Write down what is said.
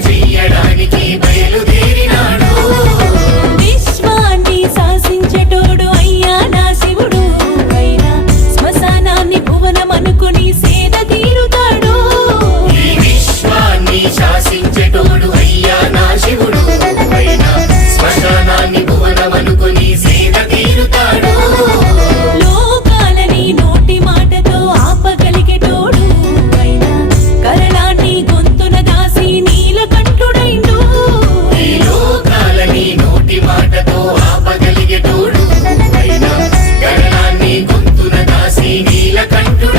చెయ్యడానికి ಕಂಡು